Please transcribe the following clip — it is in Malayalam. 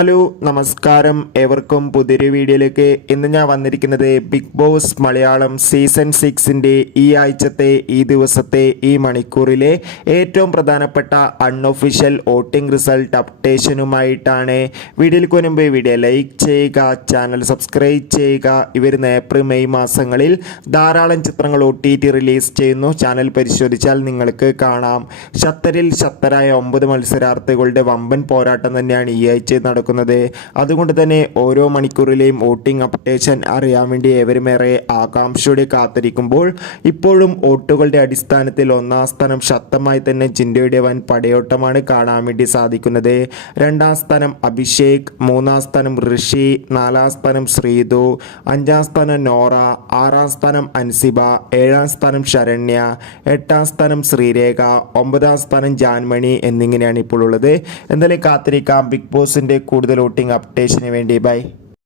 ഹലോ നമസ്കാരം, ഏവർക്കും പുതിയൊരു വീഡിയോയിലേക്ക്. ഇന്ന് ഞാൻ വന്നിരിക്കുന്നത് ബിഗ് ബോസ് മലയാളം സീസൺ 6ൻ്റെ ഈ ആഴ്ചത്തെ, ഈ ദിവസത്തെ, ഈ മണിക്കൂറിലെ ഏറ്റവും പ്രധാനപ്പെട്ട അൺഒഫീഷ്യൽ വോട്ടിംഗ് റിസൾട്ട് അപ്ഡേഷനുമായിട്ടാണ്. വീഡിയോയിലേക്ക് മുൻപ് വീഡിയോ ലൈക്ക് ചെയ്യുക, ചാനൽ സബ്സ്ക്രൈബ് ചെയ്യുക. ഇവരുന്ന ഏപ്രിൽ മെയ് മാസങ്ങളിൽ ധാരാളം ചിത്രങ്ങൾ OTT റിലീസ് ചെയ്യുന്നു. ചാനൽ പരിശോധിച്ചാൽ നിങ്ങൾക്ക് കാണാം. ഷത്തറിൽ ഷത്തറായ 9 മത്സരാർത്ഥികളുടെ വമ്പൻ പോരാട്ടം തന്നെയാണ് ഈ ആഴ്ച നടക്കുന്നത്. അതുകൊണ്ട് തന്നെ ഓരോ മണിക്കൂറിലെയും വോട്ടിംഗ് അപ്ഡേഷൻ അറിയാൻ വേണ്ടി ഏവരുമേറെ ആകാംക്ഷയോടെ കാത്തിരിക്കുമ്പോൾ ഇപ്പോഴും വോട്ടുകളുടെ അടിസ്ഥാനത്തിൽ ഒന്നാം സ്ഥാനം ശക്തമായി തന്നെ ജിൻഡോയുടെ വൻ പടയോട്ടമാണ് കാണാൻ വേണ്ടി സാധിക്കുന്നത്. രണ്ടാം സ്ഥാനം അഭിഷേക്, മൂന്നാം സ്ഥാനം ഋഷി, നാലാം സ്ഥാനം ശ്രീതു, അഞ്ചാം സ്ഥാനം നോറ, ആറാം സ്ഥാനം അൻസിബ, ഏഴാം സ്ഥാനം ശരണ്യ, എട്ടാം സ്ഥാനം ശ്രീരേഖ, ഒമ്പതാം സ്ഥാനം ജാൻമണി എന്നിങ്ങനെയാണ് ഇപ്പോൾ ഉള്ളത്. എന്തായാലും കാത്തിരിക്കാം ബിഗ് ബോസിൻ്റെ കൂടുതൽ വോട്ടിംഗ് അപ്ഡേഷന് വേണ്ടി. ബൈ.